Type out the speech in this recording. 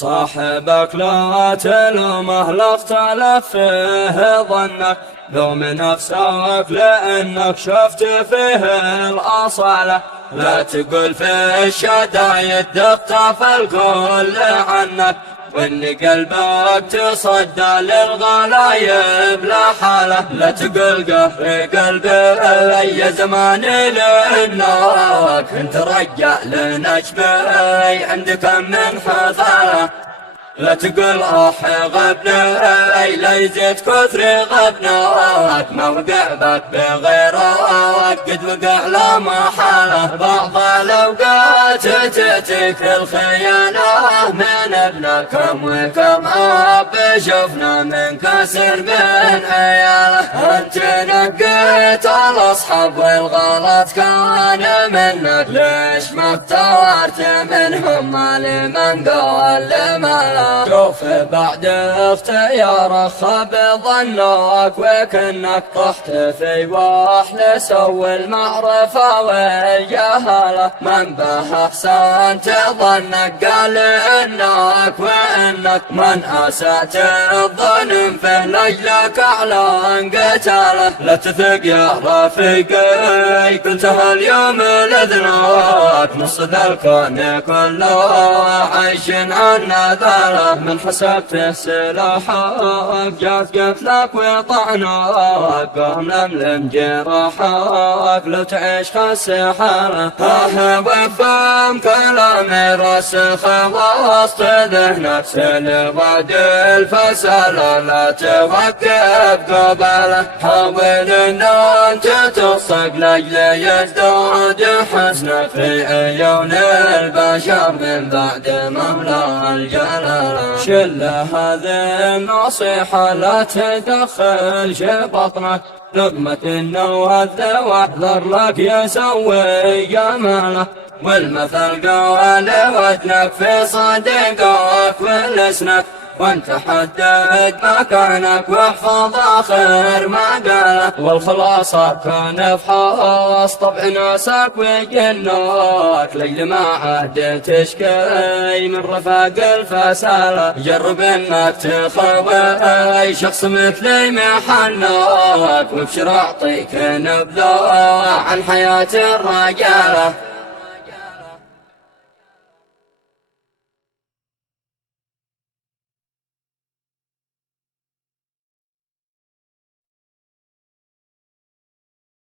صاحبك لا تلومه لا اختلف فيه ظنك، لوم نفسك لأنك شفت فيه الأصالة. لا تقول في الشدايد دقت فالكل عنك، وإن قلبك تصدى للغلايب لا حالة. لا تقول قهر قلبي أي زمان لأنك انت رجال نجمي عندك من حفالة. لا تقول غبني لا يزيد كثر غبنك، ما وقع بك بغيرك قد وقع لا محالة. بعض الأوقات تأتيك الخيانة من ابنك، كم وكم أب شفنا من كسر من عياله. أنت نقيت الأصحاب والغلط كان منك، ليش ما اختارت منهم لمن قال لماله. شوف بعد اختيارك خاب ظنك، وكنك طحت في وحل سوى المعرفة والجهالة. من به احسنت ظنك قال انك، وانك من اسأت الظن في لجلك اعلان قتاله. لا تثق يا رفيقي قلتها اليوم لذنك، نص ذا الكون كله عيش عنا ذاله. من حسبت سلاحك جات قتلك وطعنك، قام لملم جراحك لو تعيش خس حالك. وفهم كلامي راسخ وسط ذهنك، سل بعد الفساد لا توقف قبله. حاول ان انت تصدق لاجل يزداد حسنك في عيون البشر من بعد مولى الجلال. شل هذه النصيحة لا تدخل شي بطنك، لقمة النوذ واحذر لك يسوي جماله. والمثل قال ودنك في صدقك ولسنك، وانت حدد مكانك واحفظ آخر ما قاله. والخلاصة كان افحص طبع ناسك وجنك، ليل ما عاد تشكي من رفاق الفسالة. جرب انك تخوي شخص مثلي محنك، وابشر اعطيك نبذة عن حياة الرجالة.